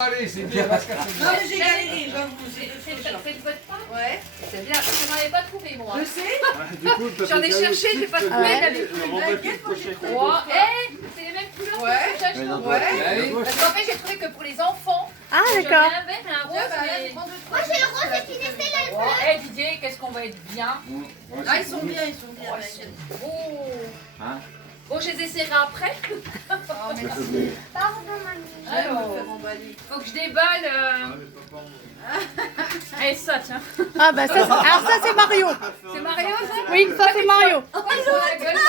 Allez, c'est bien, on va se casser. Non, mais j'ai galéré, j'avoue. Faites votre pain. Ouais. C'est bien, parce que je n'en avais pas trouvé, moi. Je sais. J'en ai cherché, j'ai pas trouvé d'habitude. Trois. C'est les mêmes couleurs Ouais. que j'ai acheté. Ouais. Parce qu'en fait, j'ai trouvé que pour les enfants, Ah, j'en ai d'accord. un vert et un rose. Mais... Moi j'ai le rose et puis des Oh, Didier, qu'est-ce qu'on va être bien. Ah, ils sont bien, ils sont bien. Oh. Hein? Bon, je les essaierai après. Oh, merci. Alors, Faire emballer. faut que je déballe. Et ça, tiens. Ah bah ça, alors ça c'est Mario. C'est Mario, ça? Oui, ça c'est Mario. Oh, ils ont la gueule,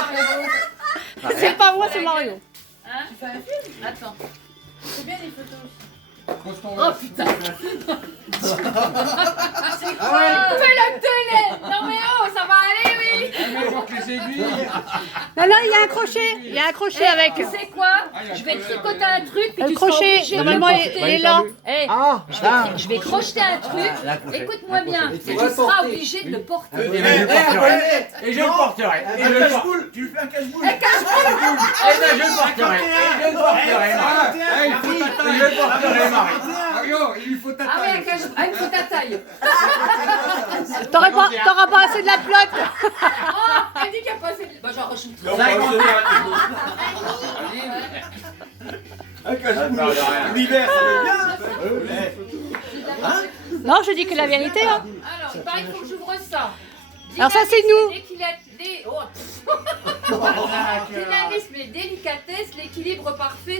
Mario. C'est pas moi, c'est Mario. Hein? Tu fais un film? Attends. C'est bien les photos aussi. Oh putain! C'est quoi? Fais la télé! Non mais oh, ça va aller, oui! Mais il manque les aiguilles. Là, là, il y a un crochet. Il y a un crochet avec. Tu sais quoi? Je vais tricoter un truc, puis Le tu seras crochet, obligé de normalement, le il porter. est là. Eh, Ah, je vais crocheter un truc, écoute-moi bien, et tu seras obligé de le porter. Et je le porterai. Et je le porterai. Tu lui fais un cache-boule. Et ben je le porterai. Et je le porterai. Il faut ta taille. Je le porterai, Marie. Mario, il lui faut ta Ah oui, taille. il me faut ta taille. T'auras pas assez de la flotte. Oh, elle dit qu'il n'y a pas assez de... Bah j'en rajoute. Un cache-boule. L'hiver, ça veut bien. Non, je dis que la vérité. Hein. Alors, pareil, il faut que j'ouvre ça. Alors ça, c'est nous. Dynamisme et délicatesse, l'équilibre parfait.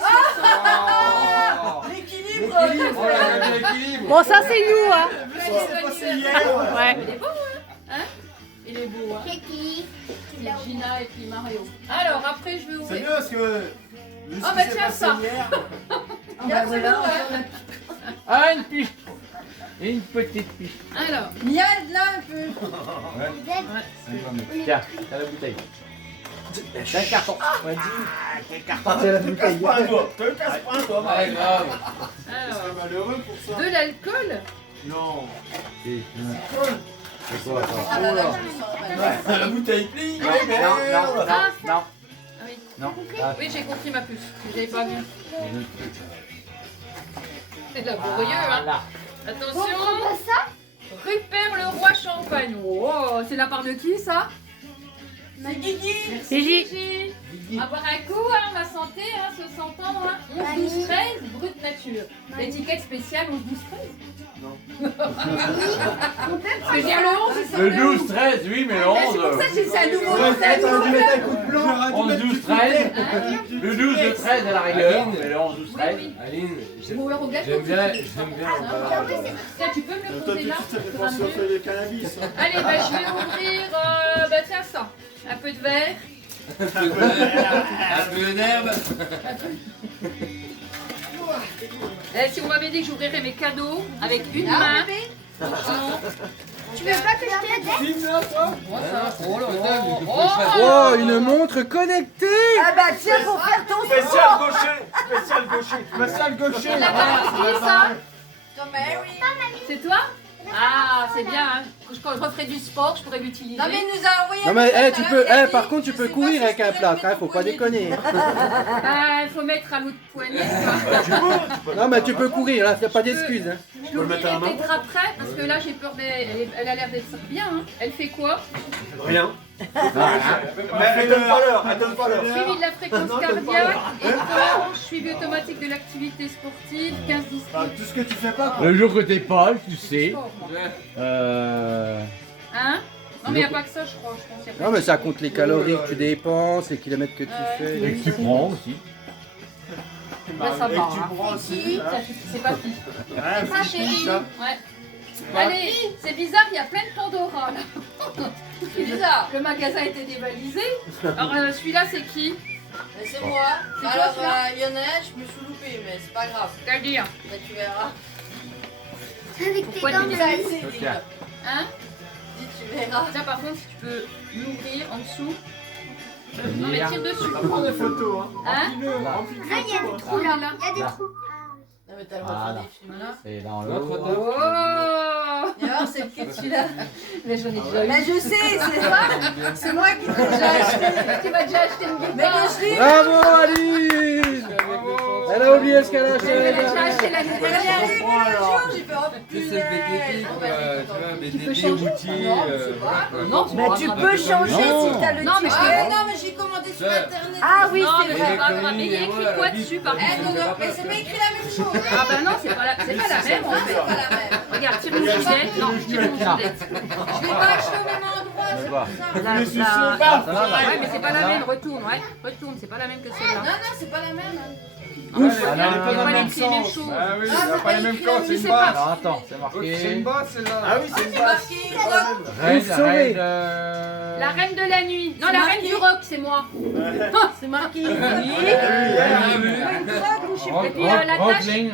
L'équilibre. Oh, l'équilibre. Bon, ça c'est nous. Hein. C'est passé hier. Ouais. Il est beau, hein? Il est beau, hein? C'est Gina et puis Mario. Alors, après, je vais C'est ouvrir. mieux parce que. Ah bah tiens, ça. Ah, une piste. Une petite piste. Alors, Mia, là un peu. Tiens, t'as la bouteille. T'as le carton. Quel carton. Casse pas un doigt. Te le casse pas un doigt, Ouais, Marie. grave. alors, C'est malheureux pour ça. de l'alcool. Non. C'est quoi ça? Ah là là, je me sens mal. La bouteille plie. Non, non, non, Ah, non. Ah oui. Non. Oui, j'ai compris ma puce. J'avais pas vu. C'est laborieux, hein? Voilà. Attention. Rupert le roi Champagne. Oh, c'est la part de qui, ça? C'est Guigui. Gigi. À boire un coup, hein, ma santé, hein, 60 ans, hein. 11, 12, 13, brute nature. L'étiquette spéciale 11, 12, 13. Non. Parce que j'ai le 11, c'est Le le 12, 13, oui, mais le 11. C'est pour ça que j'ai ça à nouveau. Ouais, C'est à t'aurais nouveau. dû mettre un coup de plomb. 11, 12, 13. Le 12, le 13 à la rigueur, mais le 11, 12, 13. Oui, oui. Aline, Ou alors au gâteau. j'aime bien. Tiens, tu peux me le Toi, poser tu là. sais ça des sera pensions mieux. fait des cannabis. Allez, bah, je vais ouvrir, bah tiens ça. Un peu de verre. Un peu d'herbe. Si on m'avait dit que j'ouvrirais mes cadeaux avec une main. Franchement. Tu veux pas que je t'aide? Filme là, toi. Oh là là. Oh, une montre connectée. Ah bah tiens, pour faire ton Spécial gaucher. Spécial gaucher. Spécial gaucher. La partie, ça. Mary. C'est toi? Ah, c'est bien. Hein. Quand je referai du sport, je pourrais l'utiliser. Non mais il nous a envoyé Non un mais message, tu là, peux, il a dit, par contre tu je peux sais courir pas si avec je un peux la plat, mettre hein, au faut pas poignet. déconner. Il faut mettre à l'autre poignet. Non mais tu peux courir, là, y a pas d'excuse. Hein. Je l'ouvrirai peut-être après, parce que là j'ai peur, elle a l'air d'être bien. Hein. Elle fait quoi? Rien. Mais elle donne pas l'heure. Elle donne pas l'heure. Suivi de la fréquence cardiaque, éponge, suivi automatique de l'activité sportive, 15 10 Ah, tout ce que tu fais pas. Le jour que t'es pas, tu sais. Hein? Non mais il n'y a pas que ça je crois, je pense. Y a pas Non mais ça compte les calories que tu dépenses, les kilomètres que tu fais. Et que tu prends aussi. Là ça Et va. que tu Hein. prends aussi. Ça, c'est pas pire. Ouais, Ça chérie. Ouais. Allez, c'est bizarre, il y a plein de Pandora là. C'est bizarre. Le magasin a été dévalisé. Alors celui-là c'est qui? C'est moi. C'est toi, Alors celui-là il y en a un, je me suis loupé, mais c'est pas grave. C'est-à-dire? Là tu verras. Pourquoi tu Ça dis a essayé. Ok. Hein? Dis tu verras. Tiens par contre si tu peux l'ouvrir en dessous. Non mais tire dessus. Prends des photos. Hein? Remplis-le. Remplis-le. Ah, il y a des trous là, là. Il y a des trous. Non mais t'as le droit de faire des films. Voilà. C'est dans Notre l'eau. dame. Oh! Et alors, c'est lequel celui-là? Mais j'en ai déjà eu. Mais je sais, c'est moi qui t'ai déjà acheté. Tu m'as déjà acheté une Mais guitare. que je l'ai. Bravo Aline. Elle a oublié ce qu'elle a Elle acheté. m'a déjà acheté l'année Elle est dernière. arrivée un jour, j'ai fait oh Tu sais, le punaise. BTP, quoi. Tu vois, peux BTP, changer. outils. Non, c'est pas. voilà, Non, quoi. c'est Mais pas tu grave. peux changer Non. si t'as le Non, mais ticket. je- Ah non, mais j'ai commandé sur Ça. internet. Ah oui, Non, c'est mais vrai. Mais Pas grave. Mais il y a comme écrit moi, quoi la dessus par Eh, contre? non, non, mais c'est pas écrit la même chose. Ah bah non, c'est pas la même en Ah, fait. c'est pas la même. Regarde, tire mon gilet. Non, tire mon gilet. Je l'ai pas acheté au même endroit, c'est pour ça. Ça va, Ouais, mais c'est pas la même. Retourne, ouais. Retourne, c'est pas la même que Non, celle-là. non, c'est pas la même. Ah, mais Ah, elle non, est non, pas non, dans le non, même c'est les mêmes sens. choses. Ah oui, Ah, elle a c'est pas les pas mêmes écrit cordes, la c'est même une chose. basse. Alors attends, c'est C'est marqué. une basse celle-là. Ah oui, c'est une basse. C'est marqué rock. Reine, Sauvé. La reine de la nuit. Non, C'est la marqué. reine du rock, c'est moi. C'est marqué. Ah, Oui. oui. Et puis la tâche, Rockline, la Rockline.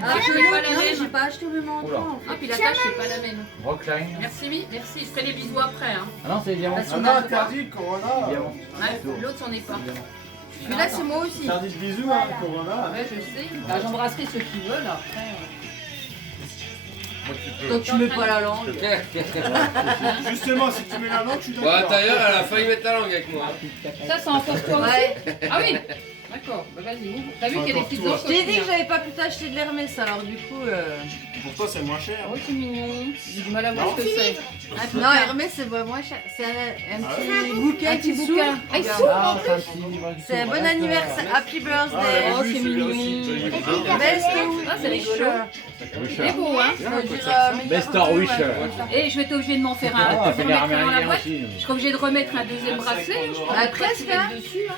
tâche n'est pas la Non, j'ai même. pas acheté au même endroit. Ah, puis la tâche c'est pas la même. Rockline. Merci, oui, merci. Je ferai les bisous après. Hein. Ah non, c'est diamant. Parce Ah qu'on non, a interdit, Corona. Diamant. Ouais, l'autre c'en est pas. Celui-là, c'est moi aussi. Interdit de bisous, hein, Corona. Ouais, je sais. Bah, j'embrasserai ceux qui veulent après. Moi, tu peux. Donc tu mets pas la langue. Justement, si tu mets la langue, je suis Bon, d'accord. d'ailleurs, elle a failli mettre la langue avec moi. Ça, c'est encore toi aussi. Ouais. Ah oui. D'accord. Bah vas-y, ouvre. T'as vu qu'il y a des petites Encore os Je t'ai dit que j'avais pas pu t'acheter de l'Hermès, alors du coup. Pour toi, c'est moins cher. Oh, c'est mignon. J'ai du mal à voir Non. ce que c'est. Non, Hermès, c'est pas moins cher. C'est un petit bouquet Un qui petit s'ouvre. bouquin. Ah, il Regarde. s'ouvre Ah, en c'est un plus. petit livre qui C'est s'ouvre. bon anniversaire, happy birthday. Oh, c'est mignon. Best Ah, c'est rigolo. Il est beau, hein. Best or Wisher. Et je vais être obligée de m'en faire un. Ah, pour ça fait l'air remettre dans la américain boîte. aussi. Je serai obligée de remettre un deuxième bracelet. Je crois Ah, que presque, je vais hein. mettre dessus. Hein.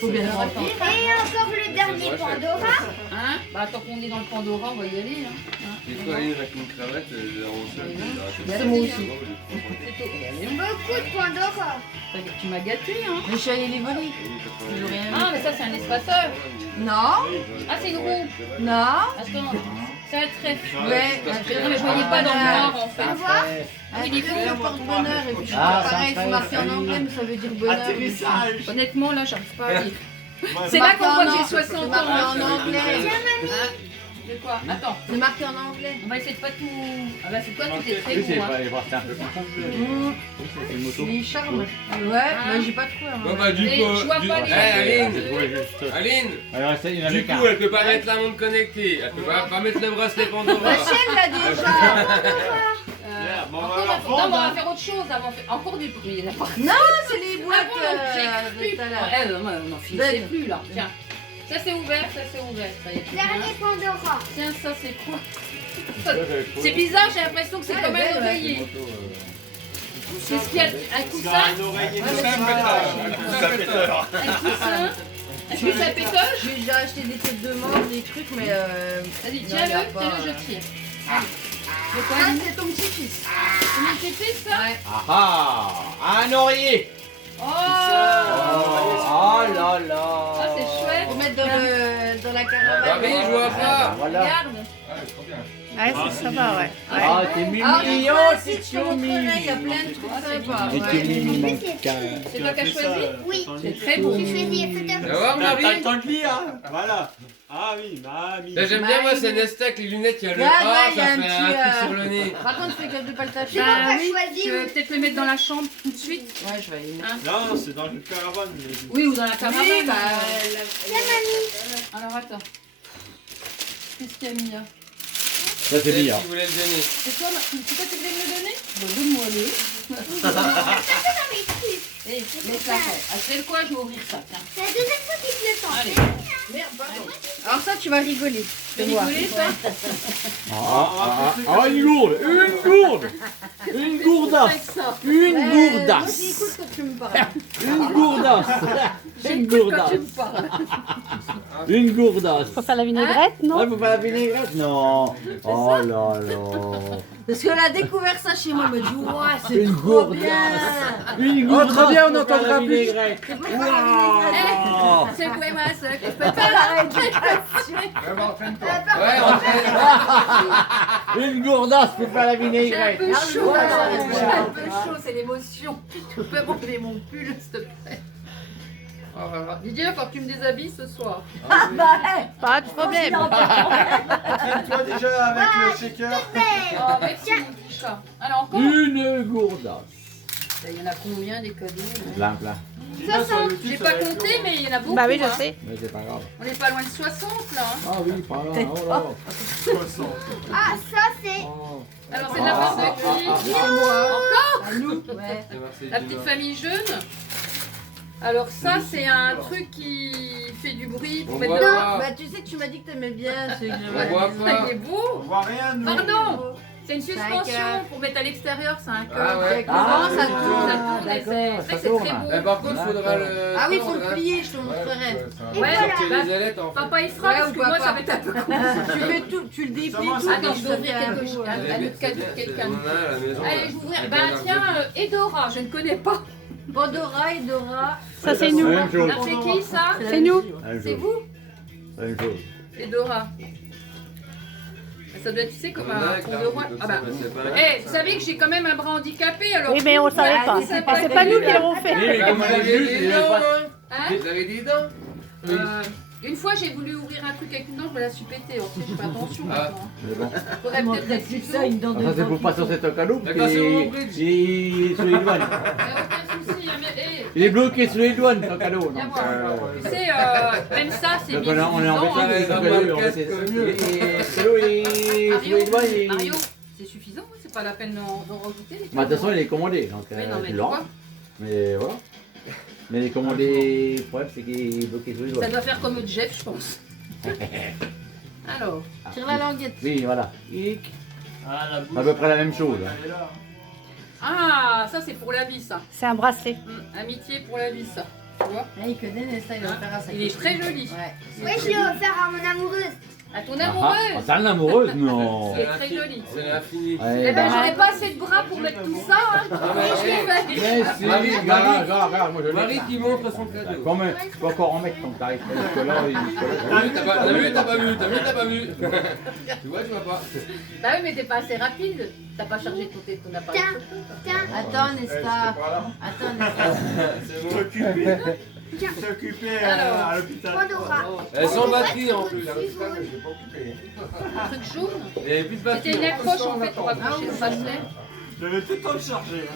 Faut bien le remplir. Et encore le dernier Pandora. Hein, bah, tant qu'on est dans le Pandora, on va y aller. Hein. Et toi, Aline, avec une cravate, la C'est moi aussi. Beaucoup de Pandora. Tu m'as gâté, hein. Le chat, il est volé. Ils ont rien Ah, mais ça, c'est un espaceur. vu. Non, Ah, c'est une roue. non. Attends, c'est un trèfle. Ouais, Non, mais je voyais pas dans le noir, en fait. Ah, il est le porte-bonheur. Et puis, je Ah, crois pareil, ça c'est marqué en fait- anglais, mais ça veut dire bonheur. Atterrissage. Honnêtement, là, j'arrive pas à lire. Ouais, C'est là qu'on voit que j'ai 60 ans. marqué hein. en anglais. De quoi? Attends, C'est marqué en anglais. on va essayer de pas tout. Ah bah c'est toi, tout est très Oui, c'est beau. Hein. pas les bras, c'est un peu plus compliqué. C'est une moto. Il charme. Ouais, mais j'ai pas trouvé. Bon, bah, du Mais coup. je vois du- pas Eh, les- Aline, J'ai trouvé juste. Aline, Alors, essaye, il y en du avait qu'un. coup, elle peut pas mettre la montre connectée. Elle peut pas mettre le bracelet Pandora. La chienne l'a déjà. bon, on va Encore, leur non, vendre, mais on va hein. faire autre chose avant. Encore du bruit. Là. Non, c'est les boîtes Ah bon, donc, j'ai de plus. tout à l'heure. On n'en finissait plus là. Tiens. Ça c'est ouvert, ça c'est ouvert. Ça y est. Dernier Pandora. Tiens, ça c'est quoi? C'est bizarre, j'ai l'impression que c'est Ouais, comme un belle, oreiller. Qu'est-ce qu'il y a? Un C'est coussin? un oreiller de Ça ça péteur. Un coussin? Un coussin pétoche? J'ai déjà acheté des têtes de mort, des trucs, mais Vas-y, Non, y a tiens-le, pas, tiens-le, je tire. De quoi? Ah, c'est ton petit-fils. C'est mon pépé ça? Ouais. Ah ah, un oreiller. Oh! Oh là là. Ah, c'est chouette. Faut mettre dans la Bah caravane. oui, je vois pas. Voilà. Regarde. Ouais, c'est sympa, ouais. Ah, t'es Ah, mignon, si c'est tu te montrerais, il y a plein de trucs sympas. Et t'es Ouais. mignon. C'est toi qui as choisi? Oui. C'est très beau. J'ai choisi Tu peut-être. vas voir, T'as le Marie? temps de lire, hein. Voilà. Ah oui, mamie. Là, j'aime bien, moi, c'est Nesta avec les lunettes, il y a le Ouais, A, ouais, il y ça a un fait petit, un truc sur le nez. Par contre, fais que de pas le tâcher. C'est moi qui ai Je choisi. vais peut-être le mettre dans la chambre tout de suite. Ouais, je vais aller mettre. Non, c'est dans le caravane. Oui, ou dans la caravane. Oui, bah, Alors attends. Qu'est-ce qu'il y a mis là? Ça, c'est bien. Si vous voulez le donner. C'est toi, c'est toi qui voulais me le donner? Bon, donne-moi-le. Hé, mets ça. Ah, c'est quoi? Je vais ouvrir ça, tiens. C'est la deuxième fois qu'il te le tente. Allez. merde, pardon. Alors ça, tu vas rigoler. Tu veux rigoler, ça? Ah, une gourde. Une gourdasse. Avec ça. Une Moi, gourdasse. j'écoute quand tu me parles. Une gourdasse. Une J'écoute quand gourdasse. tu me parles. Une gourdasse. Faut faire la vinaigrette, Ah, non? faut pas la vinaigrette? Non. Oh là là. Parce qu'elle a découvert ça chez moi, elle me dit ouais, c'est Une trop gourdasse. bien. Une Oh, gourdasse. trop bien, on faut faire n'entendra la plus. vinaigrette. Eh, c'est quoi ma soeur que je peux pas l'arrêter. Ouais, entraîne. Une gourdasse pour faire la J'ai un vinaigrette. peu chaud, Ah, là. ouais. J'ai un peu chaud, c'est l'émotion. Tu peux m'enlever mon pull, s'il te plaît. Oh là là. Didier, faut que tu me déshabilles ce soir. Pas de problème. Tiens-toi des déjà avec le shaker. Oh, merci mon petit chat. Alors encore. Une gourdasse. Il y en a combien des cadeaux là Plein, plein. J'ai pas compté, mais il y en a beaucoup. Bah oui, je hein. sais. Mais c'est pas grave. On n'est pas loin de 60 là. hein. Ah oui, pas là. Oh là. Ah, ça c'est. Oh. Alors c'est de la part de qui Encore À nous. Ouais. C'est Marseille La du petite Nord. famille jeune. Alors ça c'est un truc qui fait du bruit pour On mettre voit dedans. pas. Bah tu sais que tu m'as dit que t'aimais bien. C'est On voit pas. Il est beau. On voit rien, nous. Pardon. C'est une C'est un suspension cœur. pour mettre à l'extérieur, c'est un Ah cœur. ouais. Avec le Ah, vent, ça tourne. Ça tourne et d'accord, c'est ça très tourne. beau. Mais par contre, faudra le. Ah oui, faut tordre, le hein. plier, je te montrerai. Ouais, Sortir bah, les ailettes en fait. papa il sera Ouais, parce ou que moi papa. ça va être un peu con. Tu mets tout, tu le déplies tout. Attends, je ça vais ouvrir fait un quelque chose. bout, Un autre cadeau de quelqu'un. On en a à la maison. Allez, je vous ouvrir. Ben tiens, Edora, je ne connais pas. Pandora et Dora. Ça, c'est nous. Même chose. Alors, c'est qui ça C'est nous. Même C'est chose. vous Même chose. Edora. Ça doit être, tu sais, comme On en a un avec fond la de roi. route, Ah bah. mais c'est pas- Eh, vous savez que j'ai quand même un bras handicapé alors. Oui, mais on le savait pas. c'est Ah, c'est pas nous qui l'avons fait. Mais Bah, comme vous on l'a avez vu, des il dents, est pas. hein. Hein Vous avez des dents. Oui. Une fois, j'ai voulu ouvrir un truc avec une dent, je me la suis pété. Alors, tu sais, je fais attention Ah. maintenant. Mais bon. Faudrait Comment peut-être plus mettre que ça, une dent de Ça, c'est pour pas sur cet cadeau. D'accord, c'est mon bridge. Il est sur les douanes. Aucun souci, hein, mais Il est bloqué sur les douanes, ton cadeau. Viens Donc, voir. Tu sais, même ça, c'est donc bien. on est embêté. hein. Le cadeau, Dans le on est casque, embêté. mieux. Le cadeau est sur les douanes. Mario, c'est suffisant, c'est pas la peine d'en rajouter. les Bah, de toute façon, cadeaux. il est commandé. Donc, Oui, non, mais tu tu l'as. vois, Mais voilà. Mais il est commandé. Le problème, c'est qu'il est bloqué sur les ça douanes. doit faire comme Jeff, je pense. Alors, Tire la languette. Oui, voilà. Hic. Ah, la bouche. À peu près la même chose. hein. Elle est là. ah, ça c'est pour la vie, ça. C'est un bracelet. Amitié pour la vie, ça. Tu vois, Ah, il connaît ça, il va faire à sa il est très joli. Ouais. Ouais, je l'ai offert à mon amoureuse. À ton Ah, ah, amoureuse, t'as une amoureuse? Non. il est très joli. C'est l'infini. Ouais, Eh ben, bah, j'aurais pas assez de bras pour mettre tout ça, hein. Ah, Mais je l'ai fait. mais si, Marie, regarde, moi je l'ai. Marie qui montre son cadeau. Quand même, tu peux encore en mettre tant que t'arrives. Parce que là, T'as vu, t'as vu, t'as pas vu, t'as vu, t'as pas vu. Tu vois, tu vois pas. Bah oui, mais t'es pas assez rapide. T'as pas chargé ton appareil. Tiens, Attends, Nesta. C'était pas là. Attends, Nesta. C'est bon. T'occuper. T'occuper Alors. à l'hôpital. Pandora. Elles sont batteries en plus. Un truc jaune. Et plus de C'était batterie. une accroche en fait pour accrocher le bracelet. J'avais tout le temps de charger.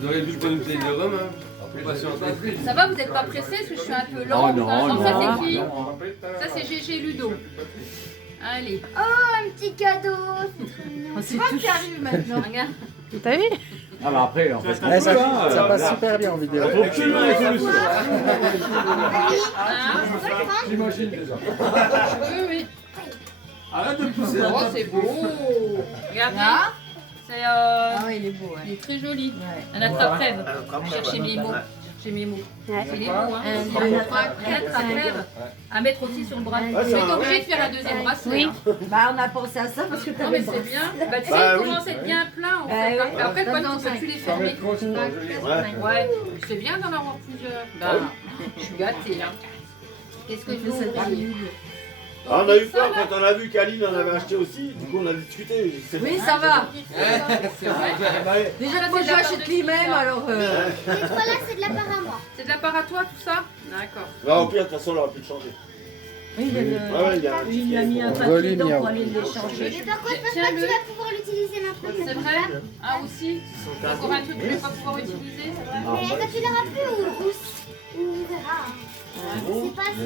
Vous auriez dû prendre une bouteille de rhum, hein. Pour patienter. Ça va, vous n'êtes pas pressé parce que je suis un peu Oh lente. non, Alors, non. ça c'est qui non. Ça c'est GG Ludo. Allez, Un petit cadeau. C'est trop mignon. C'est toi qui arrive maintenant. regarde. T'as vu? Ah bah après, en fait, Ça, ça passe super bien en vidéo. Ouais, Faut absolument les solutions. Hein J'imagine déjà. Oui, oui. Arrête de pousser. Oh, c'est beau. Regardez. Là. C'est Ah ouais, il est beau, il ouais. est très joli. Ouais. Un attrape-rêve. Cherchez mes mots. Cherchez mes mots. Il est beau, hein. 1, 2, 3, 4 attrape-rêve à mettre aussi sur le bras. Ouais, Je vais être obligée de faire un deuxième bracelet. Oui. hein. Bah, on a pensé à ça parce que Non, t'avais mais le c'est bras. bien. Bah, tu sais, Bah, il oui. commence à être bien plein en Bah, fait. hein. oui. Mais après, le problème, Dans c'est que un tu les sac. fermer. Ouais. Ouais, c'est bien d'en avoir plusieurs. Bah, je suis gâtée, hein. Qu'est-ce que je Que ça veux t'arrive. dire Ah, on a eu peur quand on a vu qu'Aline en avait acheté aussi. Du coup, on a discuté. Oui, ça va. C'est vrai. Déjà, Ça, moi, c'est je de la l'achète part de lui-même, qui, ça alors. Les trois là, c'est de la part à moi. C'est de la part à toi tout ça D'accord. Bah, au pire, de toute façon, on aurait pu le changer. Oui, Ouais, ouais, il y a un oui, il a mis un petit- papier dedans pour aller l'échanger. Mais par contre, je pense Tiens, pas que tu le- vas pouvoir l'utiliser maintenant. C'est vrai Ah aussi Encore un truc que je vais pas pouvoir utiliser, c'est vrai Mais quand tu l'auras plus, on verra. C'est pas si.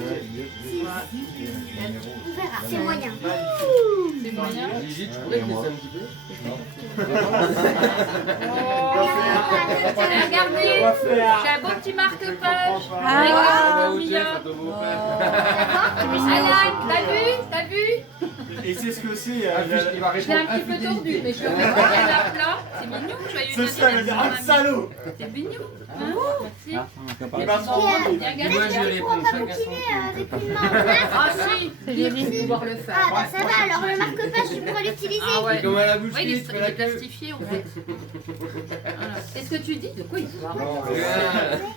On verra, c'est moyen. C'est moyen. Gigi, tu pourrais te laisser un petit peu. Oh Regardez J'ai un beau petit marque-page Ah, avec bah, un ok, million. ça peut vous faire. Alan, t'as vu Et c'est ce que c'est. Il va Je l'ai un petit peu tordu, mais je le remets à plat. C'est mignon, joyeux C'est ça, elle dit, ah, salaud. C'est mignon. Hein Merci. Il va s'en Bien rendre. gardé. Moi, je Tu pourras réponds, pas chacun son bouquiner tour. avec une main en place. Ah si, C'est dire joli. pour pouvoir le faire. Ah bah ça va, alors le marque-page, tu pourras l'utiliser. Ah ouais. Et comme à la bouche, Ouais, il est fais la queue. plastifié en fait. Voilà. Qu'est-ce que tu dis De quoi il se parle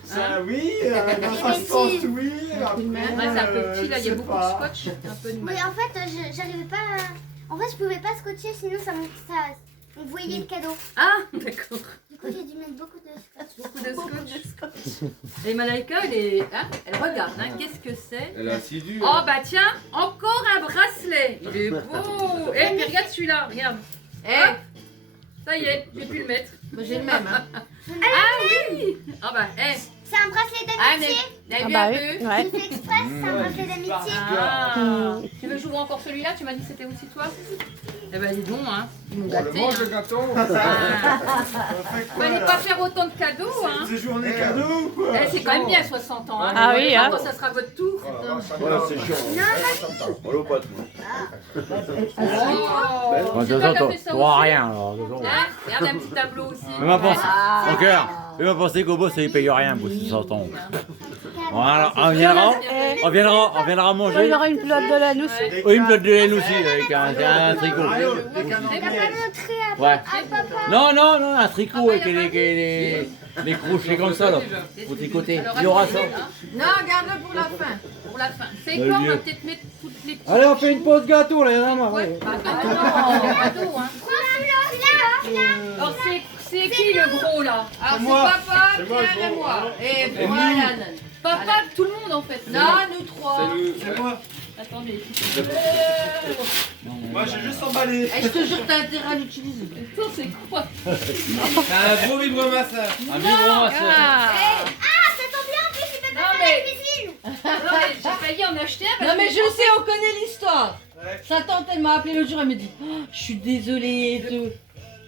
Ça, oui, dans Les un sens, bêtises. oui. Après, Ouais, c'est un peu petit là, il y a je sais beaucoup de pas. scotch. Un peu de Oui, mal. en fait, j'arrivais pas à... En fait, je pouvais pas scotcher, sinon ça... On voyait le cadeau. Ah, d'accord. Du J'ai dû mettre beaucoup de scotch. Beaucoup de scotch. Et Malaika, elle regarde, hein. Qu'est-ce que c'est? Elle est assidue. Oh bah tiens, encore un bracelet. Il est beau. Eh, puis regarde celui-là, regarde. Eh, ça y est, j'ai pu le mettre. Moi j'ai le même. Hein. Ah oui. Ah bah, eh. C'est un bracelet d'amitié. T'as Ah vu bah un oui. peu? Ouais. J'ai fait exprès, c'est un bracelet d'amitié. Ah. Tu veux jouer encore celui-là? Tu m'as dit que c'était aussi toi? Eh ben dis donc, hein. Ils m'ont Oh, le gâté. mange Hein. le gâteau. Fallait pas faire autant de cadeaux, hein. C'est journée cadeau ou quoi? Eh, c'est quand même bien 60 ans, hein. Ah oui, hein. Quand ça sera votre tour. Voilà, c'est chiant. Voilà, pas tout. Oh. De C'est toute toi qui as façon, fait ça tu vois aussi? rien alors. de toute façon. Hein, regarde un petit tableau aussi. Mais ma pensée, mon cœur, il m'a pensé qu'au boss, il paye rien pour 600 ans. Voilà, on viendra Il manger. y aura une pelote de laine aussi. Ouais. Oui, une pelote de laine aussi, avec un tricot. T'as pas montré à Ouais. papa. Non, un tricot avec les crochets comme ça, là. Faut tricoter. Il y aura ça. Non, garde-le pour la fin. Pour la fin. C'est quoi? On va peut-être mettre toutes les petites. Allez, on fait une pause gâteau, là, il y en a marre. Ouais, bah, non, c'est cadeau, hein. Alors, c'est qui le gros là? Alors c'est moi. papa, C'est moi, Pierre et je moi. Et Et voilà. Nan. Papa, tout le monde en fait. Non, nous trois. C'est moi. Attendez. Moi, j'ai juste emballé. Eh, je te jure, t'as intérêt à l'utiliser. Ça, c'est quoi? T'as un gros vibromasseur. Un vibromasseur. Ah. Ça tombe bien, en plus, tu peux Non, pas faire mais- la cuisine. Non, mais j'ai failli en acheter un. parce Non mais que je sais, on connaît l'histoire. Sa tante, elle m'a appelé l'autre jour, elle me dit oh, je suis désolée de...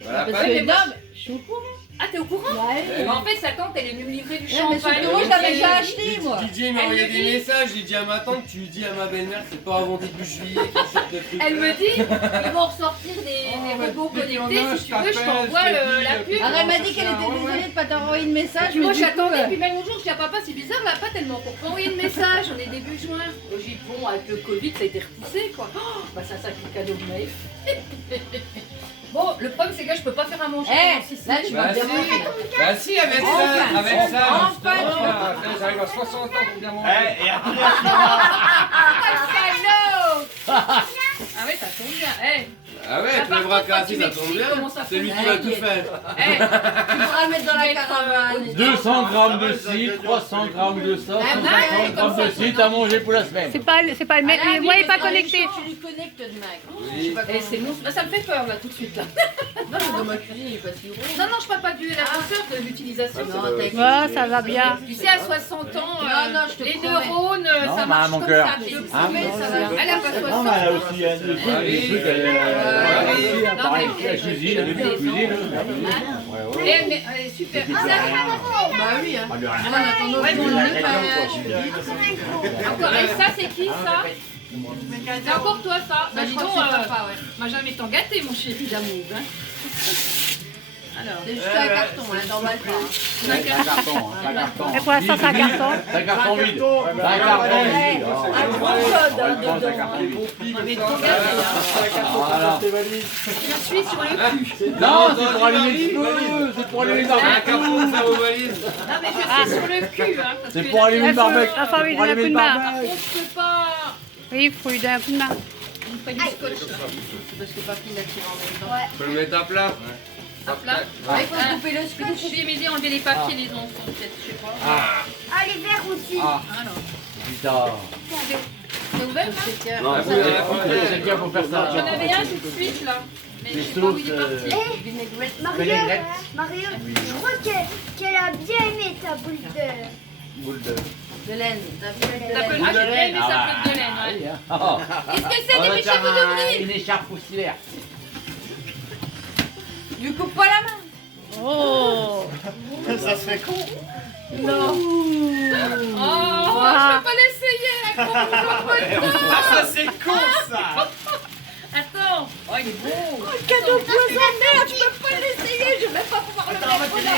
Voilà, Parce pas que mais moi, non, mais je suis au courant. Ah, t'es au courant? Ouais. Mais en fait, sa tante, elle est venue me livrer du Ouais, champagne. mais surtout, moi, je l'avais déjà acheté, moi. Didier m'a Elle envoyé me des dit- messages, j'ai dit à ma tante, tu dis à ma belle-mère, c'est pas avant début juillet qu'ils sortent le truc. Elle me dit, ils vont ressortir des robots connectés. Si tu veux, je t'envoie la pub. Alors elle m'a dit qu'elle était désolée de pas t'envoyer de message. Puis moi mais du coup, j'attendais, puis même un jour je dis à papa c'est bizarre la pâte elle m'a encore pas envoyé de message, on est début juin. J'ai dit bon avec le Covid ça a été repoussé quoi. Oh, bah c'est un sacré cadeau que vous m'avez fait. Bon le problème c'est que je peux pas faire à manger. Eh, pendant 6 là, tu semaines. vas Bah me si, déranger. bah si, avec Enfin, ça, avec ça. enfin, justement. J'arrive à 60 ans pour bien manger. Et après, Ah ouais ça tombe bien. Eh, Ah ouais, Ah, avec par le bras contre, quand cassé, tu ça tombe m'expliques comment ça bien. C'est lui qui fonctionne. va tout faire. eh, tu pourras le mettre dans la caravane. 200 grammes de ci, 300 grammes de ça, 150 grammes de ci, t'as mangé pour la semaine. C'est pas le mec, Ah, moi il est oui, pas mais connecté. Tu lui connectes, mec. Oui. eh, c'est bon, ça me fait peur là tout de suite là. Non, mais dans ma cuisine, il est pas si gros. Non non je parle pas du la grosseur de l'utilisation. Non, t'inquiète. Ouais, ça va bien. Tu sais, à 60 ans, Non, je te les promets. neurones, Non, ça bah, marche mon comme cœur. ça. Je te Hein, promets, ça va. Elle a pas 60 non, ans. mais elle a aussi un des trucs. Des trucs, pareil, la cuisine, la cuisine. Elle est super bizarre. Bah oui, hein. Moi, en attendant, Ouais, on mais- le met, Encore, et ça, c'est qui ça? C'est encore toi ça? Bah je dis crois donc, que c'est papa, ouais. m'a jamais tant gâté mon chéri d'amour. Hein. Alors, C'est juste un carton, hein, t'emballes pas. C'est un carton, c'est un carton. Et pour l'instant, c'est un carton. C'est un carton vide. C'est un carton vide. Un gros code, hein, C'est un dedans. carton vide. on avait trop gâté. Hein. Voilà. Je suis sur le cul. Non, c'est pour allumer le feu, c'est pour allumer le Un barbecue. carton de faire aux valises. Non mais je suis sur le cul. Hein, parce C'est que pour la- allumer le barbecue. La famille C'est pour de la allumer coup le de main. Par barbecue. contre, je peux pas. Oui, il faut lui donner un coup de main. Il me fait du scotch là. C'est parce que papy l'a tiré en même temps. Faut le mettre à plat. Hop là. Ah, il faut couper le Je scotch. vais m'aider à enlever les papiers, les enfants, peut-être, je sais pas. Ah, les verres aussi. Ah, Alors, putain. c'est ouvert là? Non, c'est quelqu'un pour faire ça. J'en avais un tout de suite là. Mais je sais pas où il est parti. Vinaigrette. Mario, je crois qu'elle a bien aimé ta boule de... Boule de... De laine. T'as vu Ça peut- Ah, j'ai bien aimé sa pelote de laine, ouais. Oh. Qu'est-ce que c'est des petits chapeaux de gris? Une écharpe poussière. Lui coupe pas la main. Oh. Ça se fait con. Non. Oh, je peux pas l'essayer, la con. Ah, ça c'est con ça. Attends. Oh, il est beau. Cadeau poison, merde, je peux pas l'essayer, je vais même pas pouvoir le mettre là.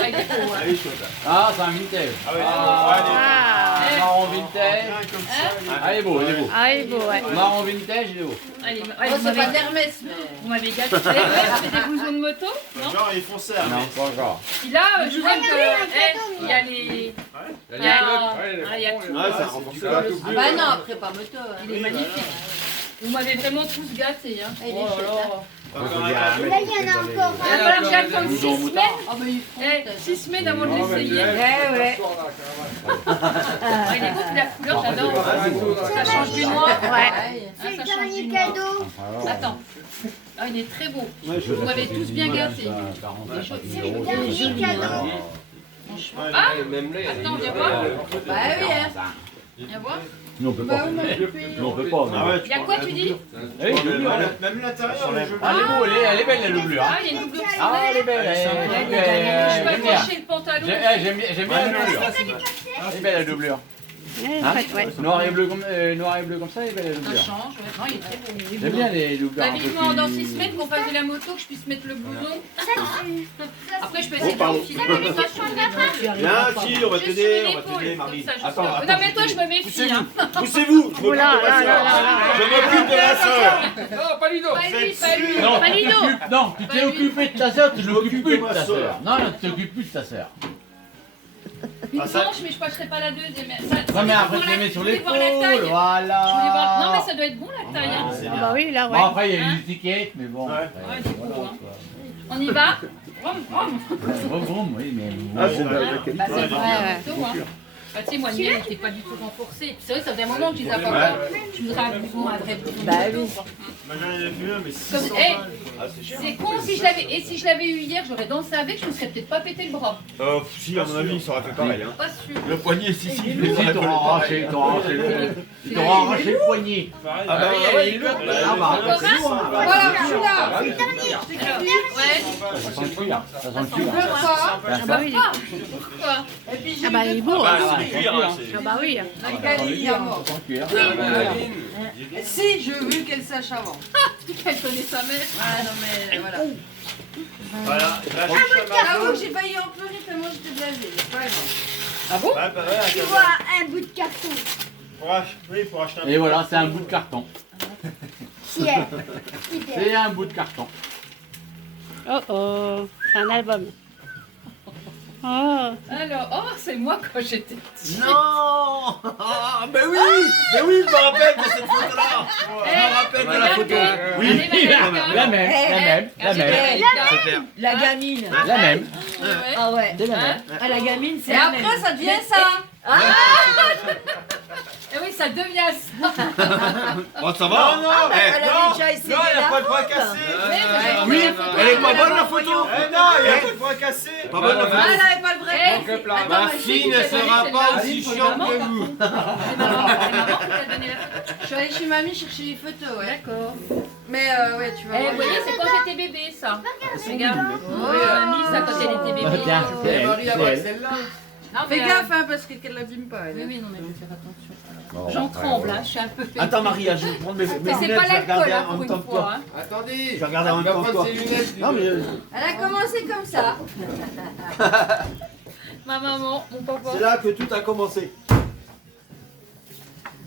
Ah, il est beau, hein. Allez, chouette. Ah, c'est un vintage. Ah ouais, Ah. Marron vintage. comme ça. Ah, il est beau, il est beau. Ah, il est beau, ouais. Marron vintage, il est beau. Allez, Oh, allez, c'est pas d'Hermès, mais... vous m'avez gâté. Vous avez des blousons de moto? Non. Genre, ils font ça. Non, pas encore. Puis là, je vois que. Il y a les. Il y a. Ah, il y a tout. Ouais, ça renforce Ça la va tout Ah bah non, après pas moto. Hein. Il est magnifique. Vous m'avez vraiment tous gâté. Hein. Elle est Oh là chouette, là. Là, il y en a encore. Il va falloir que j'attende 6 Boudon semaines. Ah bah il faut. 6 semaines avant de Non, mais l'essayer. Joël, ouais. Ah, il est beau la couleur, j'adore. Ça change du noir. Ouais. Ah, C'est ça le change dernier du noir. cadeau. Attends. Ah, il est très beau. Vous m'avez tous bien gâté. C'est le dernier cadeau. Ah, même là, il y a attends, des- viens voir. Bah oui, hein. Viens voir. Nous on peut Bah pas. oui, moi, je fais. Nous on peut pas. Ah ouais, Il y a quoi, tu dis? Eh, doublure. Même l'intérieur, le jeu. Ah, elle est beau, elle est belle la doublure. Ah, il y a une double Ah, elle est belle. Je peux J'aime bien. accrocher le pantalon. J'aime bien la doublure. Elle est belle la doublure. Ouais, Hein chouette, ouais. Noir et bleu comme ça, elle est belle la Ça doublure. change, ouais. Non, il est très beau. il est J'aime beau. bien les doublures. Bah, un peu vivement dans plus- 6 semaines qu'on fasse de la moto, que je puisse mettre le blouson. Après, je peux Oh, essayer de pardon. l'enfiler comme ça. Je me Viens, si, on va je suis t'aider, on va l'épaule, t'aider, comme Marie. ça, je Attends, suis- attends. Non, mais toi, je me méfie. Hein. Poussez-vous, je m'occupe Oh là de ma là soeur. là là. Je m'occupe de ma soeur. Non, pas Ludo. Pas lui, pas lui. Non, Pas tu Lido. t'occupes- non, tu t'es Pas occupé de ta soeur, tu Je t'occupes m'occupe plus de de ma ta sœur. soeur. Non, non, tu t'occupes plus de ta soeur. Une Ah, ça- planche, mais je passerai pas la deuxième. Non, mais après, tu les mets sur Je voulais voir la l'épaule, taille. Je voulais voir- Non, mais voilà. ça doit être bon la taille. Hein. Ah bah oui, là, ouais. Bon, après, il y a Hein une étiquette, mais bon. Ouais. après, Ouais, c'est voilà, beau, hein. quoi. On y va. Vroom, vroom. Vroom, vroom, oui, mais. Ah, c'est Bah, la c'est qualité. vrai, ouais. plutôt, hein. Bah, tu sais, moi, le mien n'était pas du tout renforcé. C'est vrai, ça faisait un moment que je les avais encore. Je voudrais un blouson, un vrai blouson. Bah oui. Moi, j'en ai vu un, mais Comme, 600 hey, balles. Ah, c'est cher. c'est con si je l'avais. Et si je l'avais eu hier, j'aurais dansé avec, je me serais peut-être pas pété le bras. Si, à mon avis, ça aurait fait pareil. Hein. Pas sûr. Le poignet, si, si. Mais si, t'auras arraché, le poignet. Ah, bah, oui, il est Encore Ah, un bah, c'est bon, hein. Voilà, je suis là. Ah oui, Alors, ouais. ça sent le cuir. Ça sent le Tu cuir. veux quoi Ah bah oui. Pourquoi? Et puis j'ai Ah bah il est eu beau. deux hein. Ah, cuir, hein, Ah bah oui. avec Aline à mort. ça sent le cuir. Si, je veux qu'elle sache avant. Elle connaît sa mère. Ah non mais voilà. Voilà. Là, J'avoue que j'ai failli en pleurer tellement j'étais blasée. C'est pas grave. Ouais, bah, ouais, Tu attends. vois un bout de carton. Oui, pour acheter un Et voilà, c'est un bout de carton. Fier. Hyper. C'est un bout de carton. Oh oh, c'est un album. Oh. Alors, oh, c'est moi quand j'étais petite. Non Ah, ben oui Mais oui, je me rappelle de cette photo-là Je me rappelle de la photo. Oui, La même, la même. c'est clair. La gamine. La même. Ah ouais. C'est la Hein même. Ah la gamine c'est Et la après, même. ça devient ça. Et oui, ça devient ça. Bon, ça va Elle avait déjà essayé Non, il n'y a la pas de bras robe. cassé Oui, Elle est pas bonne la photo Eh non, il n'y a pas de bras cassé Pas bonne la Ah, photo elle avait pas le vrai. Eh, Donc, le plat. Attends, Ma mais fille si, ne c'est sera vrai, pas c'est aussi vrai. chiante que vous C'est maman qui t'a donné la photo. Je suis allée chez mamie chercher les photos, ouais. D'accord. Mais ouais, tu vas Eh, voir. vous voyez, c'est quand j'étais bébé, ça. Regarde. Oh, Mamie, ça quand elle était bébé. Tiens, c'est elle, c'est elle. Celle-là. Non, Fais mais, gaffe hein, parce qu'elle l'abîme pas. Oui, Elle. oui, non, mais je vais faire attention. Bon, J'en après, tremble, hein, je suis un peu fait. Attends Maria, je vais prendre mes Mais lunettes, c'est je pas vais l'alcool, regarder hein, en pour même temps une que fois. toi. Hein. Attendez. Je vais regarder en même Il va temps que prendre toi. ses lunettes. Non mais... Elle a commencé comme ça. Ma maman, mon papa. C'est là que tout a commencé.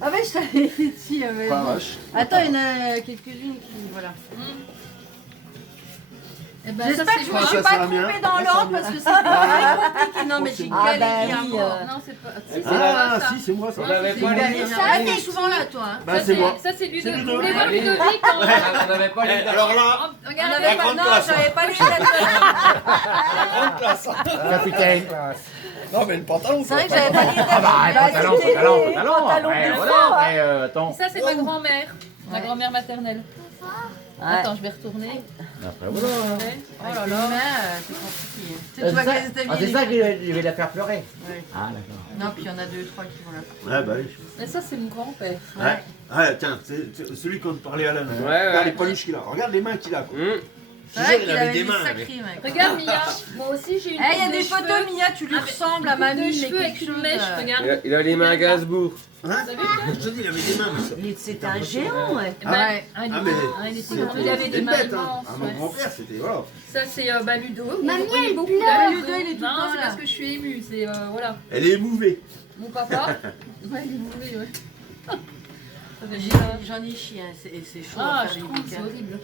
Ah ouais, je t'avais dit si. Mais... Pas vache. Attends, il y en a quelques-unes qui. Voilà. Eh ben, J'espère ça, que c'est je moi. me suis Ça pas sera bien. trompée dans Ça sera l'ordre bien. parce que c'est très compliqué. Non, mais j'ai Ah, galéré bah à oui, mort. Non, c'est pas. Si, c'est Ah, pas ça. si, c'est moi ça. On n'avait c'est pas galère. les. Ah, t'es souvent là, toi. Hein. Bah c'est moi. Ça, c'est Ludovic. C'est Vous voulez voir Ludovic. Ludovic quand On n'avait pas les. Alors là, Oh, On regarde, avait pas. grande Non, classe. j'avais pas les lettres. Capitaine. non mais le pantalon. C'est vrai que j'avais pas les lettres. Ah bah, pantalon, c'était pantalon, les pantalon. pantalons Après, de voilà, fort, hein. après, attends. Ça, c'est ma grand-mère. Ma Ouais. grand-mère maternelle. Ouais. Attends, je vais retourner. Après, voilà. Ouais. Oh là là. C'est compliqué. Tu vois que les États-Unis. Ah, c'est ça qui va la faire pleurer. Ouais. Ah, d'accord. Non, puis il y en a deux, trois qui vont là. Ouais bah oui. Mais ça, c'est mon grand-père. Ouais. Ouais, tiens, c'est celui qu'on te parlait à la main. Ouais, ouais. Regarde les paluches qu'il a. Regarde les mains qu'il a. Quoi. C'est vrai qu'il avait des sacrés mecs. Regarde, Mia. Moi aussi, j'ai une Eh, il y a coupe des de photos, cheveux. Mia, tu lui Ah, mais ressembles à une coupe mamie, de mais cheveux avec quelque une chose. mèche, regarde. Il a les mains à Gainsbourg. Hein Je te dis, il avait des mains, mais ça. C'était un géant, ouais. Eh ben, Ouais. ah, il Ah, était- mais ah, il était c'était- grand. Il avait c'était des mains bête, hein. immenses. Ah, mon ouais. grand-père, c'était. Voilà. Ça, c'est Ludo. Mamie, Vous voyez elle beaucoup pleure. là, Ludo, il est tout le Non, temps c'est là. parce que je suis émue. C'est voilà. Elle est émouvée. Mon papa. Ouais, il est mauvais, ouais. Ça fait J'ai- bizarre. J'en ai chié, hein, c'est chaud Ah, à je faire trouve les c'est week-ends. horrible.